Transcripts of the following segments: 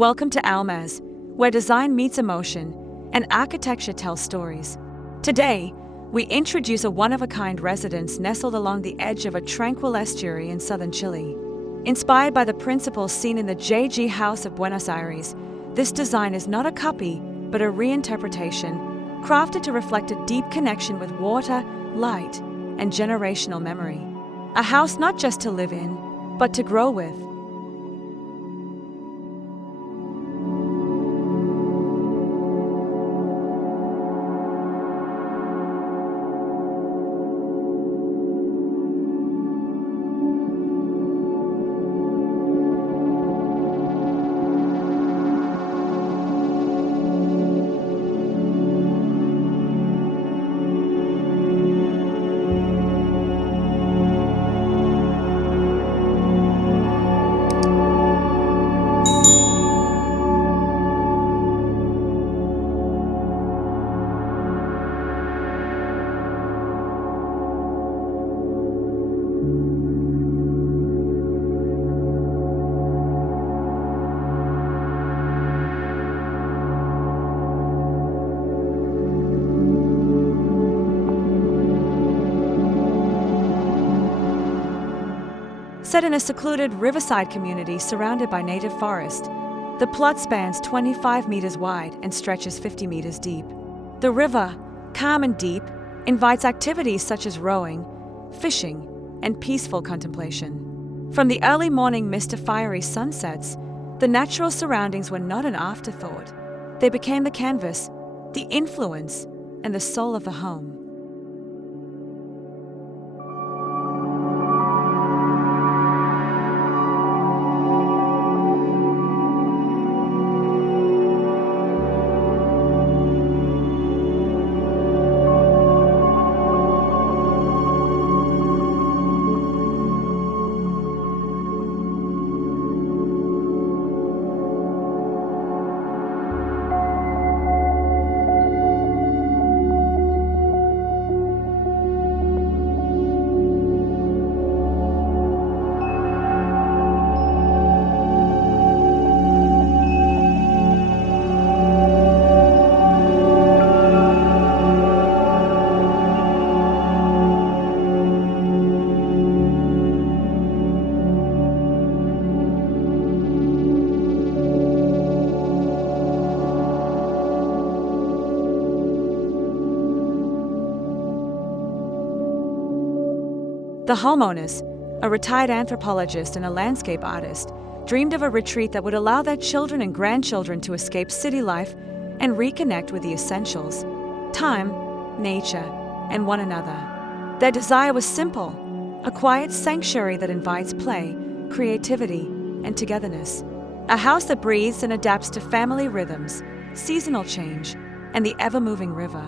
Welcome to ALMAZ, where design meets emotion and architecture tells stories. Today, we introduce a one-of-a-kind residence nestled along the edge of a tranquil estuary in southern Chile. Inspired by the principles seen in the JG House of Buenos Aires, this design is not a copy, but a reinterpretation, crafted to reflect a deep connection with water, light, and generational memory. A house not just to live in, but to grow with. Set in a secluded Riverside community surrounded by native forest, the plot spans 25 meters wide and stretches 50 meters deep. The river, calm and deep, invites activities such as rowing, fishing, and peaceful contemplation. From the early morning mist to fiery sunsets, the natural surroundings were not an afterthought. They became the canvas, the influence, and the soul of the home. The homeowners, a retired anthropologist and a landscape artist, dreamed of a retreat that would allow their children and grandchildren to escape city life and reconnect with the essentials: time, nature, and one another. Their desire was simple: a quiet sanctuary that invites play, creativity, and togetherness. A house that breathes and adapts to family rhythms, seasonal change, and the ever-moving river.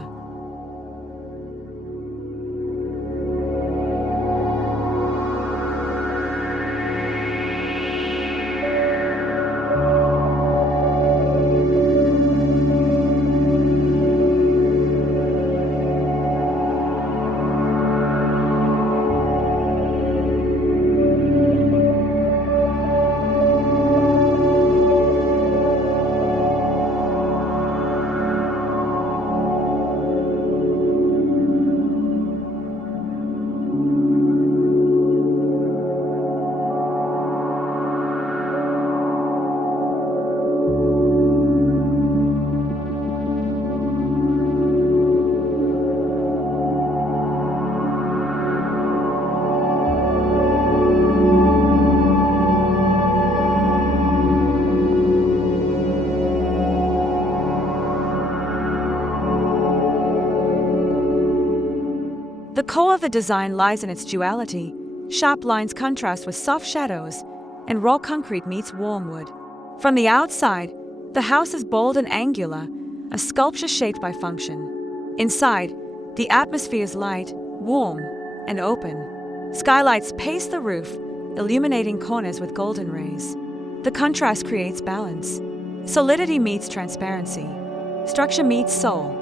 The core of the design lies in its duality. Sharp lines contrast with soft shadows, and raw concrete meets warm wood. From the outside, the house is bold and angular, a sculpture shaped by function. Inside, the atmosphere is light, warm, and open. Skylights pace the roof, illuminating corners with golden rays. The contrast creates balance. Solidity meets transparency. Structure meets soul.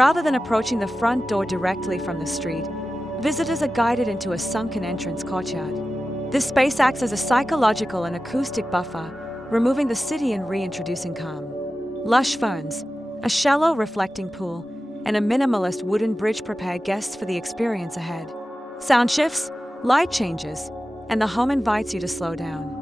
Rather than approaching the front door directly from the street, visitors are guided into a sunken entrance courtyard. This space acts as a psychological and acoustic buffer, removing the city and reintroducing calm. Lush ferns, a shallow reflecting pool, and a minimalist wooden bridge prepare guests for the experience ahead. Sound shifts, light changes, and the home invites you to slow down.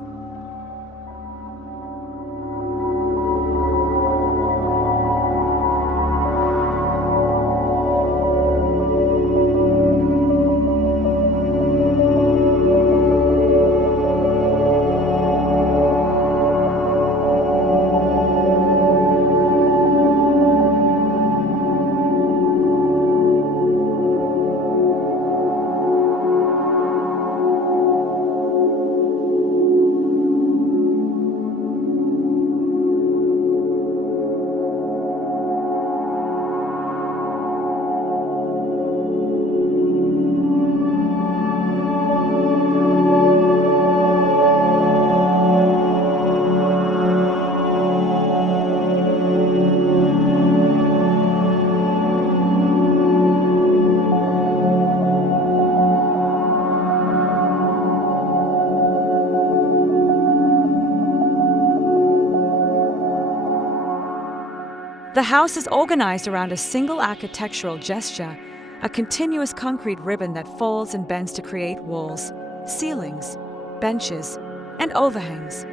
The house is organized around a single architectural gesture, a continuous concrete ribbon that folds and bends to create walls, ceilings, benches, and overhangs.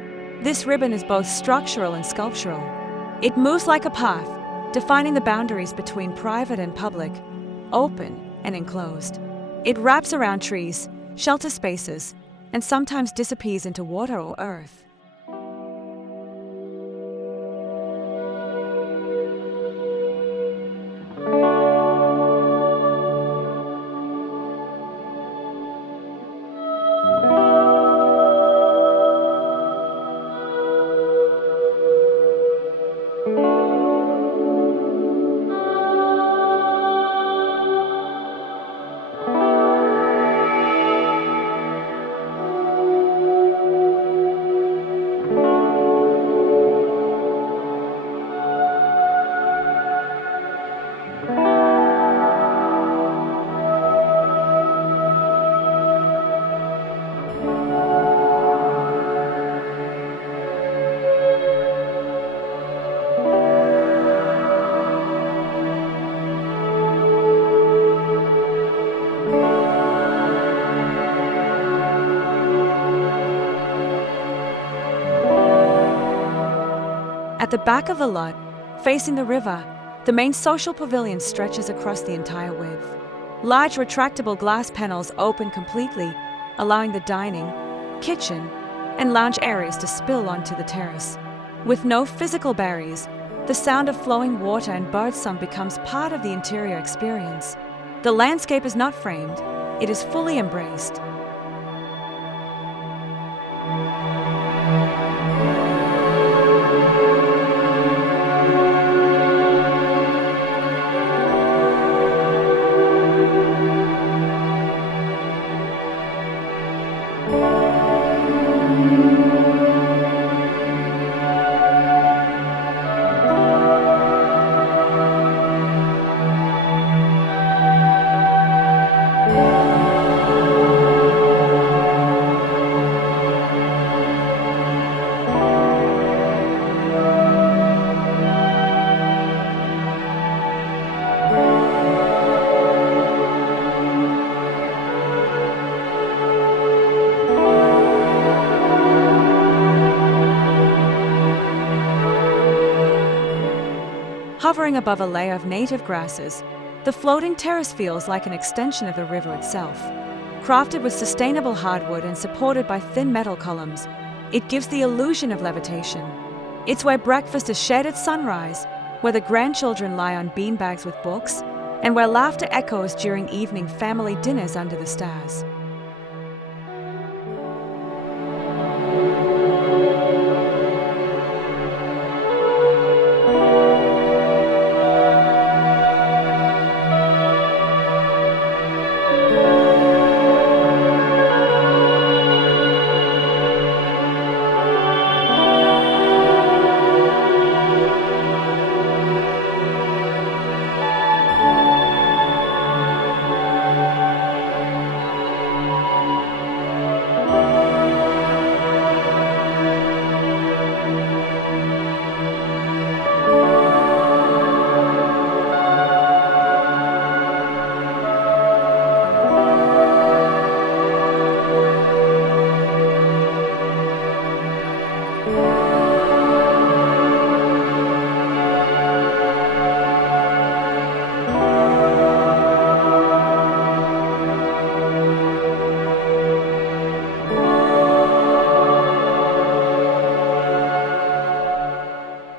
This ribbon is both structural and sculptural. It moves like a path, defining the boundaries between private and public, open and enclosed. It wraps around trees, shelter spaces, and sometimes disappears into water or earth. At the back of the lot, facing the river, the main social pavilion stretches across the entire width. Large retractable glass panels open completely, allowing the dining, kitchen, and lounge areas to spill onto the terrace. With no physical barriers, the sound of flowing water and birdsong becomes part of the interior experience. The landscape is not framed, it is fully embraced. Hovering above a layer of native grasses, the floating terrace feels like an extension of the river itself. Crafted with sustainable hardwood and supported by thin metal columns, it gives the illusion of levitation. It's where breakfast is shared at sunrise, where the grandchildren lie on beanbags with books, and where laughter echoes during evening family dinners under the stars.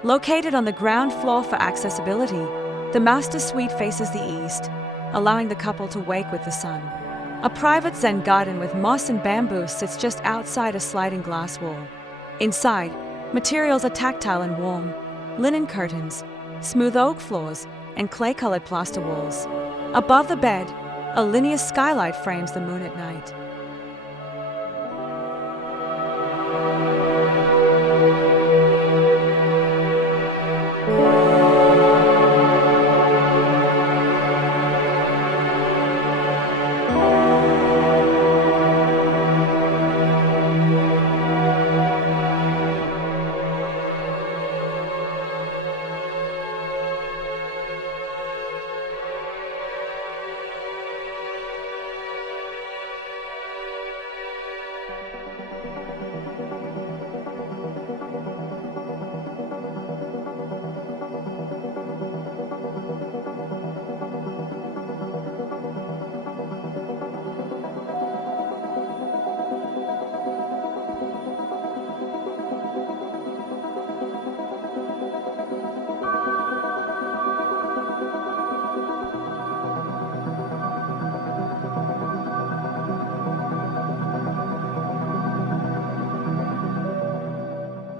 Located on the ground floor for accessibility, the master suite faces the east, allowing the couple to wake with the sun. A private Zen garden with moss and bamboo sits just outside a sliding glass wall. Inside, materials are tactile and warm: linen curtains, smooth oak floors, and clay-colored plaster walls. Above the bed, a linear skylight frames the moon at night.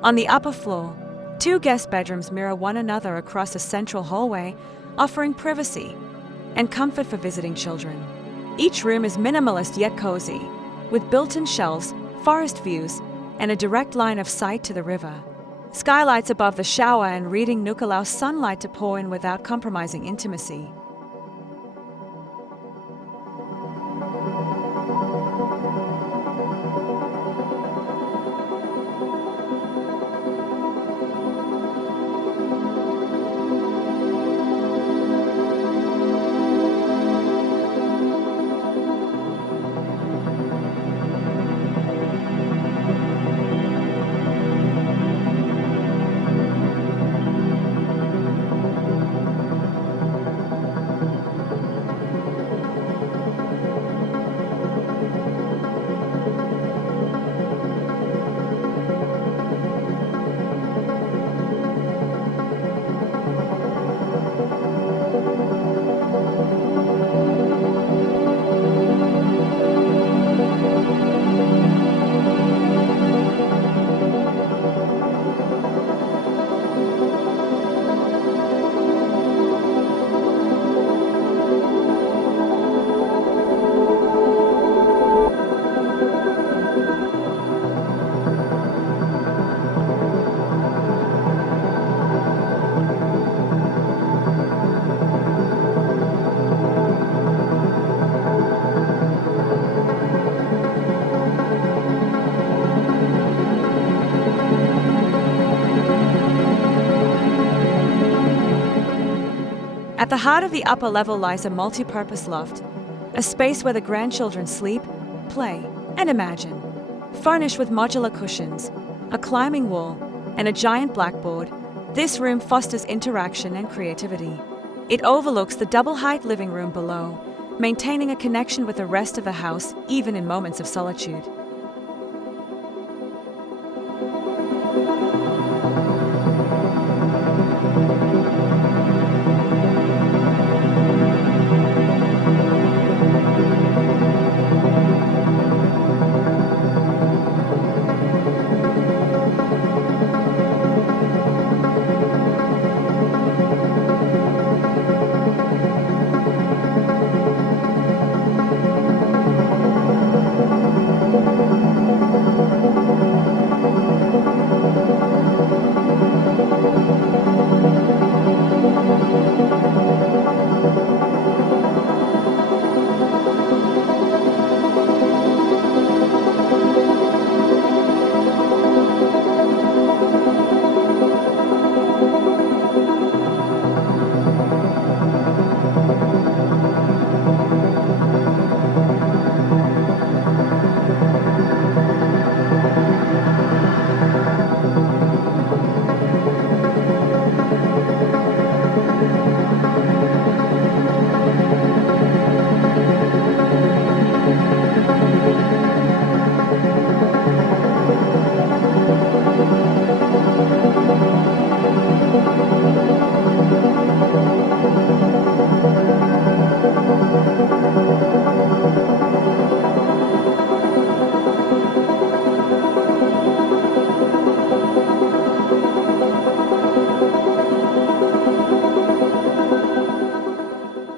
On the upper floor, 2 guest bedrooms mirror one another across a central hallway, offering privacy and comfort for visiting children. Each room is minimalist yet cozy, with built-in shelves, forest views, and a direct line of sight to the river. Skylights above the shower and reading nook allow sunlight to pour in without compromising intimacy. At the heart of the upper level lies a multi-purpose loft, a space where the grandchildren sleep, play, and imagine. Furnished with modular cushions, a climbing wall, and a giant blackboard, this room fosters interaction and creativity. It overlooks the double-height living room below, maintaining a connection with the rest of the house even in moments of solitude.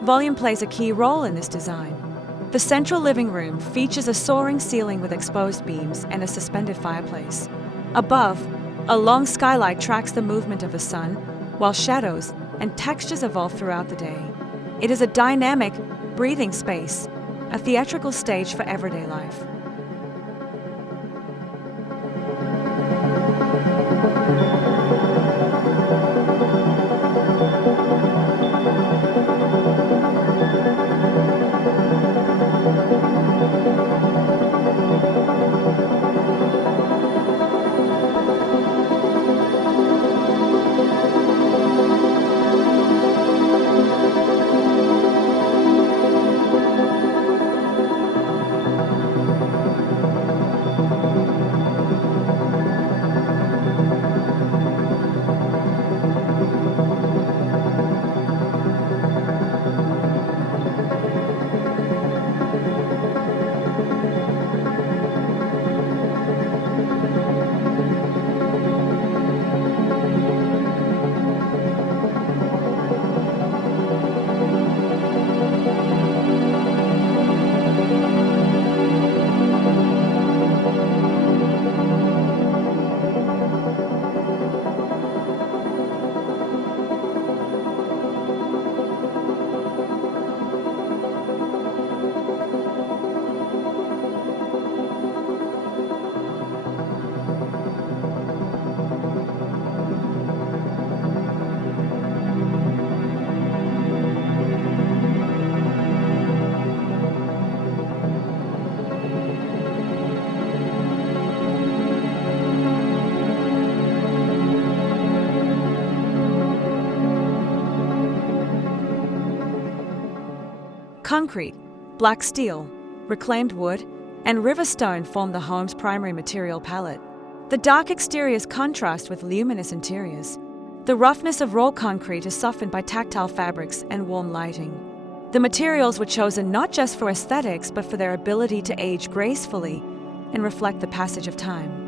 Volume plays a key role in this design. The central living room features a soaring ceiling with exposed beams and a suspended fireplace. Above, a long skylight tracks the movement of the sun, while shadows and textures evolve throughout the day. It is a dynamic, breathing space, a theatrical stage for everyday life. Concrete, black steel, reclaimed wood, and river stone form the home's primary material palette. The dark exteriors contrast with luminous interiors. The roughness of raw concrete is softened by tactile fabrics and warm lighting. The materials were chosen not just for aesthetics, but for their ability to age gracefully and reflect the passage of time.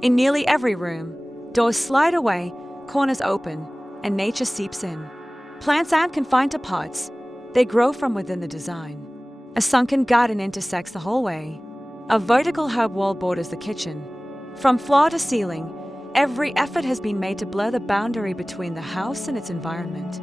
In nearly every room, doors slide away, corners open, and nature seeps in. Plants aren't confined to pots. They grow from within the design. A sunken garden intersects the hallway. A vertical herb wall borders the kitchen. From floor to ceiling, every effort has been made to blur the boundary between the house and its environment.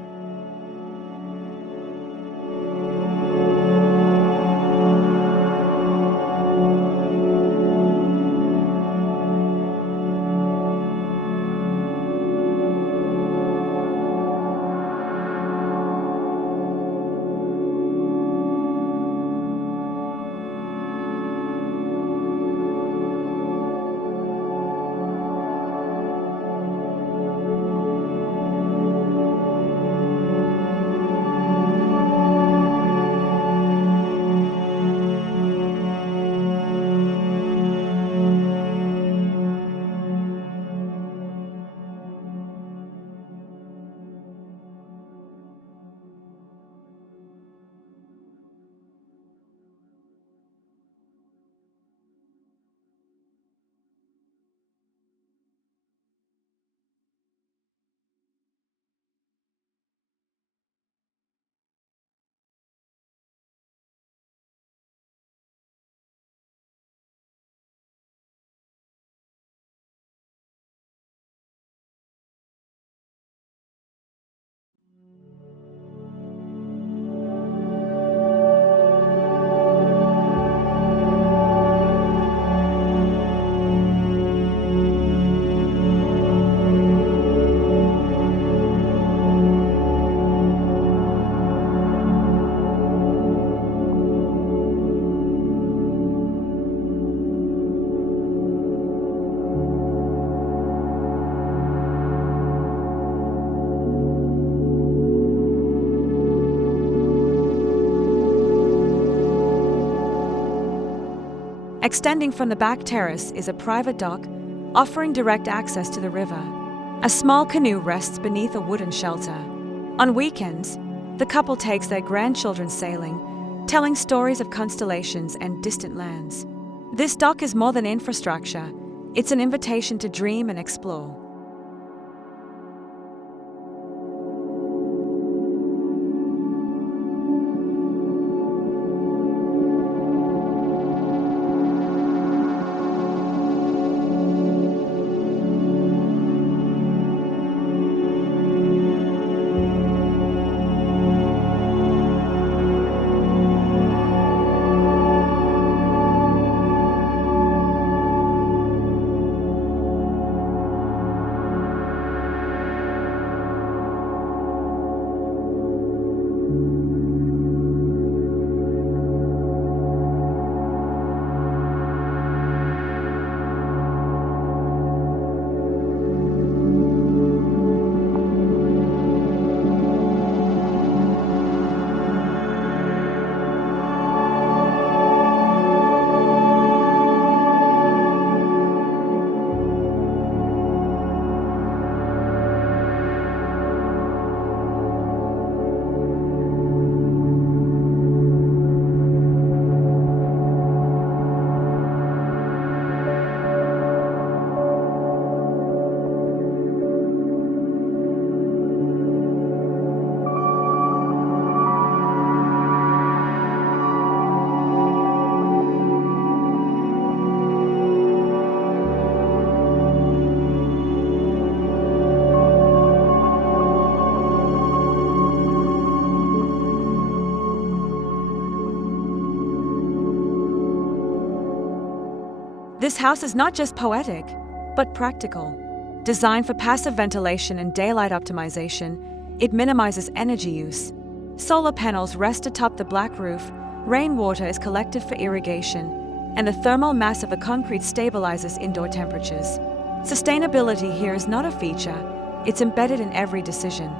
Extending from the back terrace is a private dock, offering direct access to the river. A small canoe rests beneath a wooden shelter. On weekends, the couple takes their grandchildren sailing, telling stories of constellations and distant lands. This dock is more than infrastructure, it's an invitation to dream and explore. This house is not just poetic, but practical. Designed for passive ventilation and daylight optimization, it minimizes energy use. Solar panels rest atop the black roof, rainwater is collected for irrigation, and the thermal mass of the concrete stabilizes indoor temperatures. Sustainability here is not a feature, it's embedded in every decision.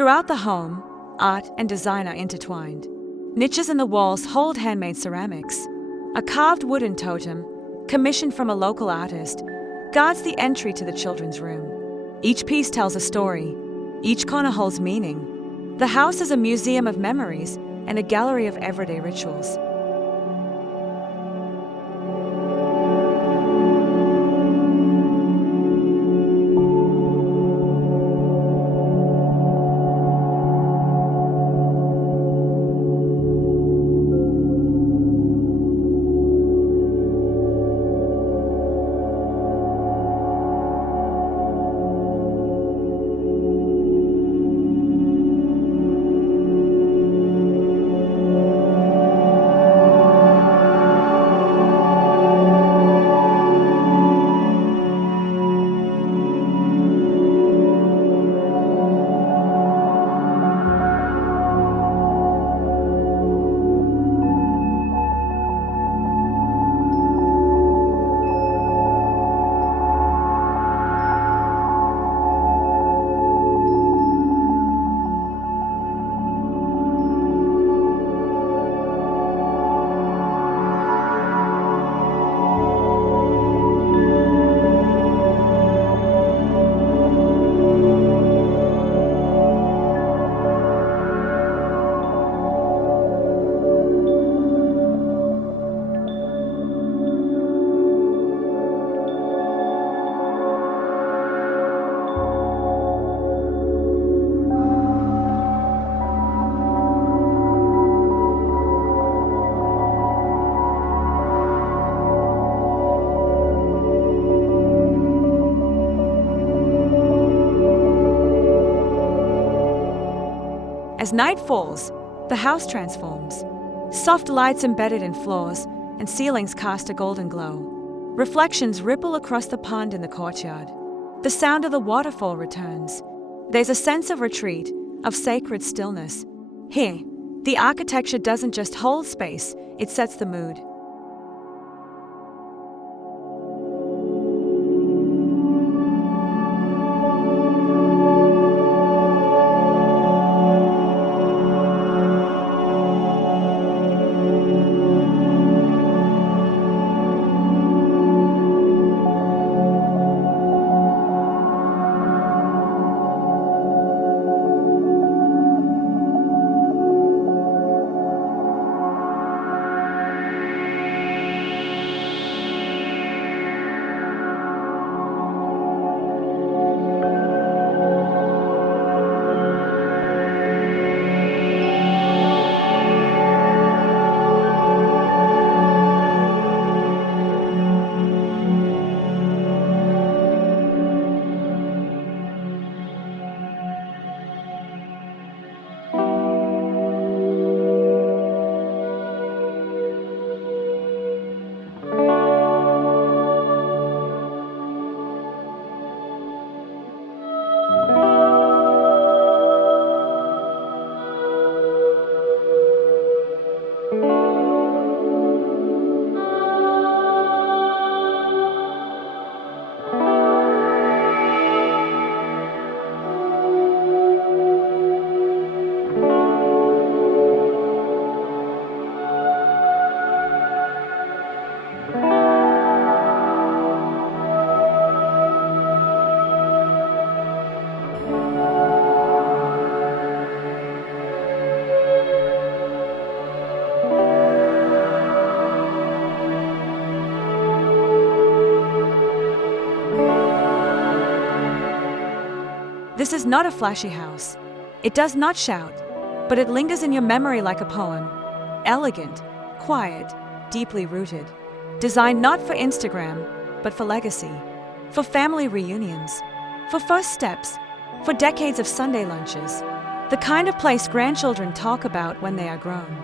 Throughout the home, art and design are intertwined. Niches in the walls hold handmade ceramics. A carved wooden totem, commissioned from a local artist, guards the entry to the children's room. Each piece tells a story. Each corner holds meaning. The house is a museum of memories and a gallery of everyday rituals. As night falls, the house transforms. Soft lights embedded in floors and ceilings cast a golden glow. Reflections ripple across the pond in the courtyard. The sound of the waterfall returns. There's a sense of retreat, of sacred stillness. Here, the architecture doesn't just hold space, it sets the mood. This is not a flashy house. It does not shout, but it lingers in your memory like a poem. Elegant, quiet, deeply rooted. Designed not for Instagram, but for legacy. For family reunions. For first steps. For decades of Sunday lunches. The kind of place grandchildren talk about when they are grown.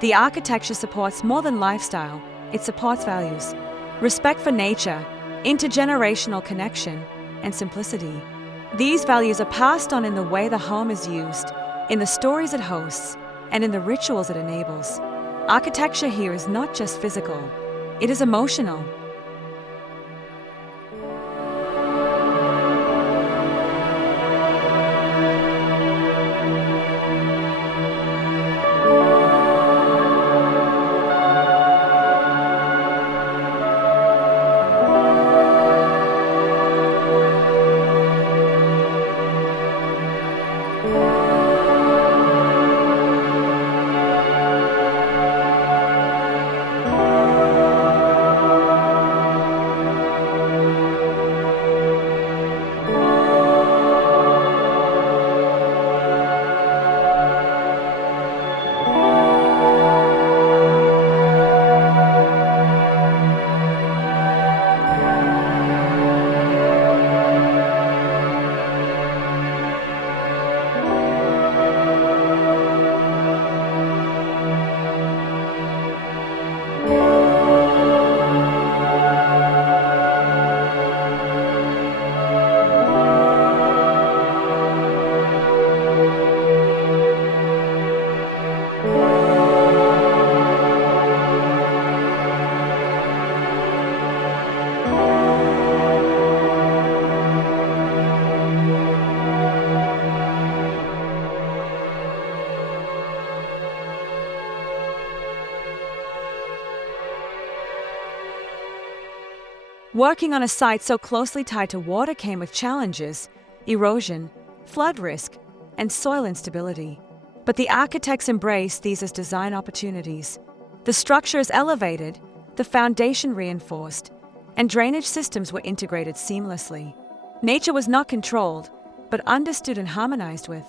The architecture supports more than lifestyle, it supports values. Respect for nature, intergenerational connection, and simplicity. These values are passed on in the way the home is used, in the stories it hosts, and in the rituals it enables. Architecture here is not just physical, it is emotional. Working on a site so closely tied to water came with challenges: erosion, flood risk, and soil instability. But the architects embraced these as design opportunities. The structure is elevated, the foundation reinforced, and drainage systems were integrated seamlessly. Nature was not controlled, but understood and harmonized with.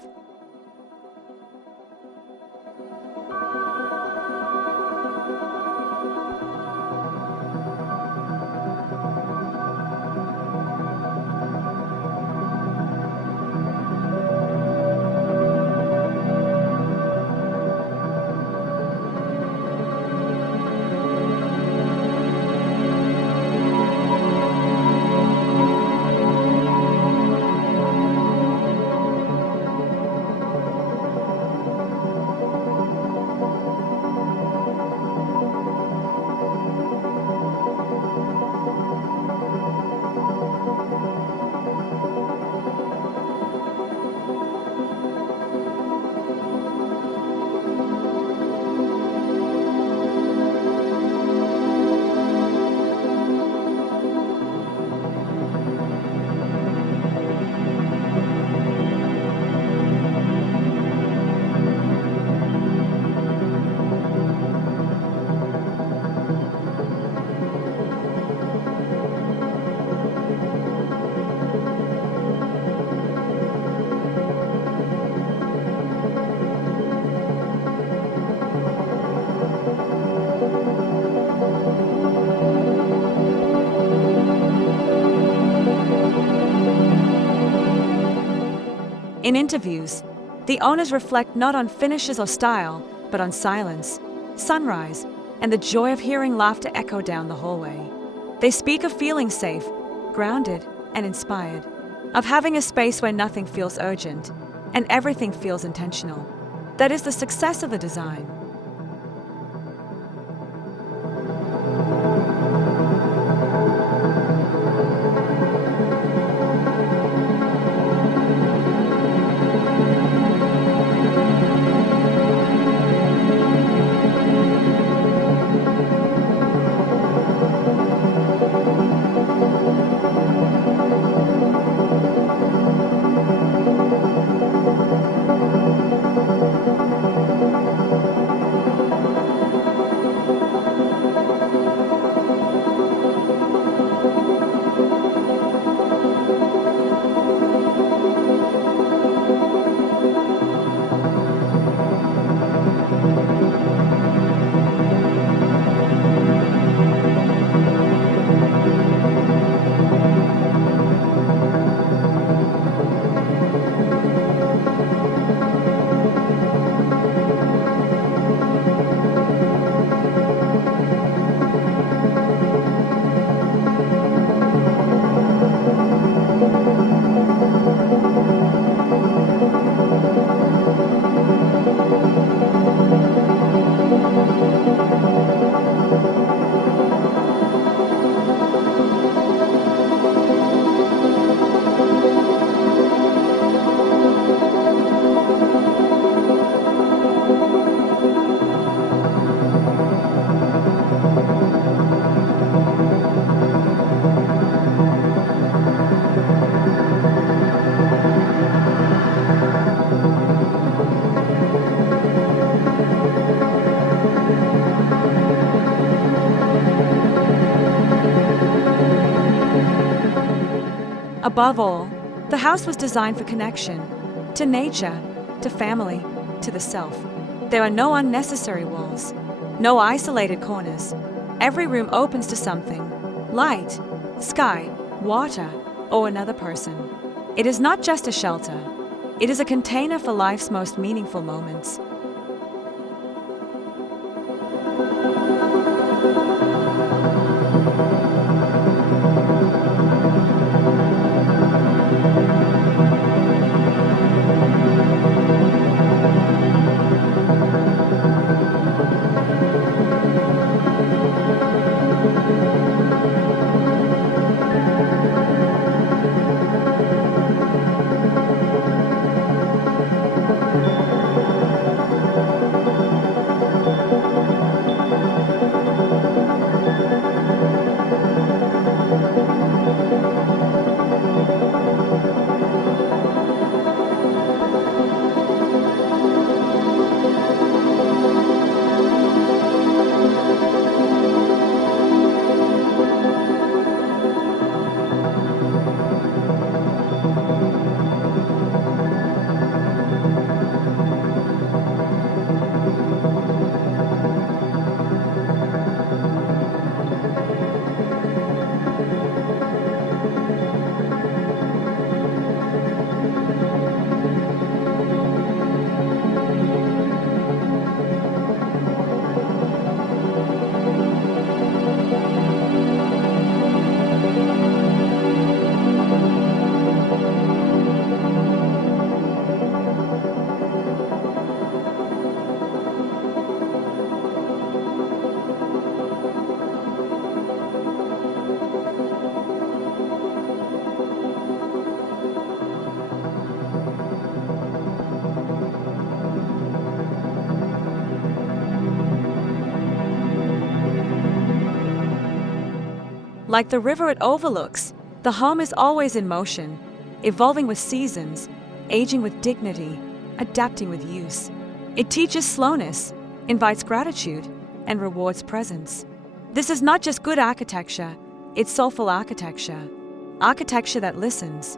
In interviews, the owners reflect not on finishes or style, but on silence, sunrise, and the joy of hearing laughter echo down the hallway. They speak of feeling safe, grounded, and inspired, of having a space where nothing feels urgent and everything feels intentional. That is the success of the design. Above all, the house was designed for connection, to nature, to family, to the self. There are no unnecessary walls, no isolated corners. Every room opens to something: light, sky, water, or another person. It is not just a shelter. It is a container for life's most meaningful moments. Like the river it overlooks, the home is always in motion, evolving with seasons, aging with dignity, adapting with use. It teaches slowness, invites gratitude, and rewards presence. This is not just good architecture, it's soulful architecture. Architecture that listens.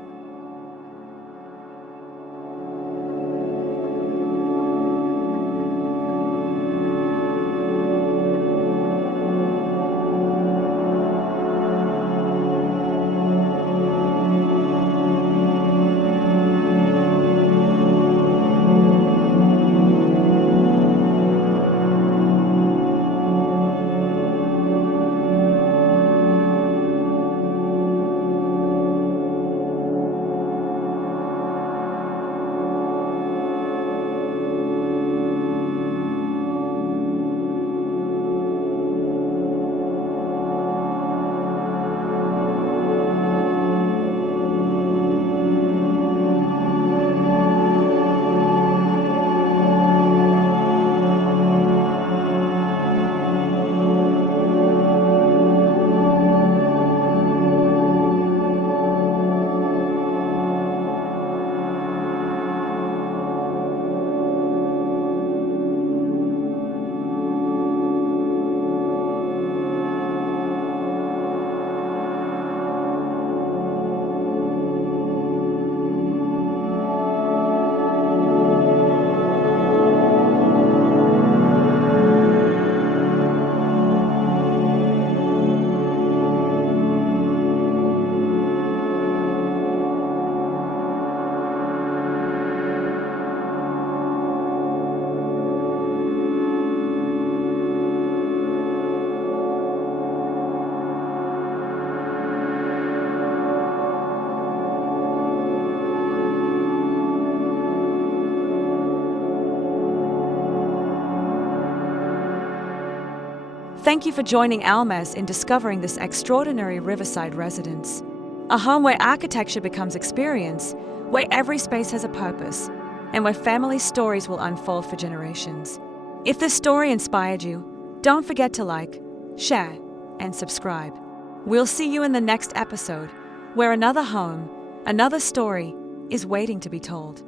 Thank you for joining ALMAZ in discovering this extraordinary Riverside residence. A home where architecture becomes experience, where every space has a purpose, and where family stories will unfold for generations. If this story inspired you, don't forget to like, share, and subscribe. We'll see you in the next episode, where another home, another story is waiting to be told.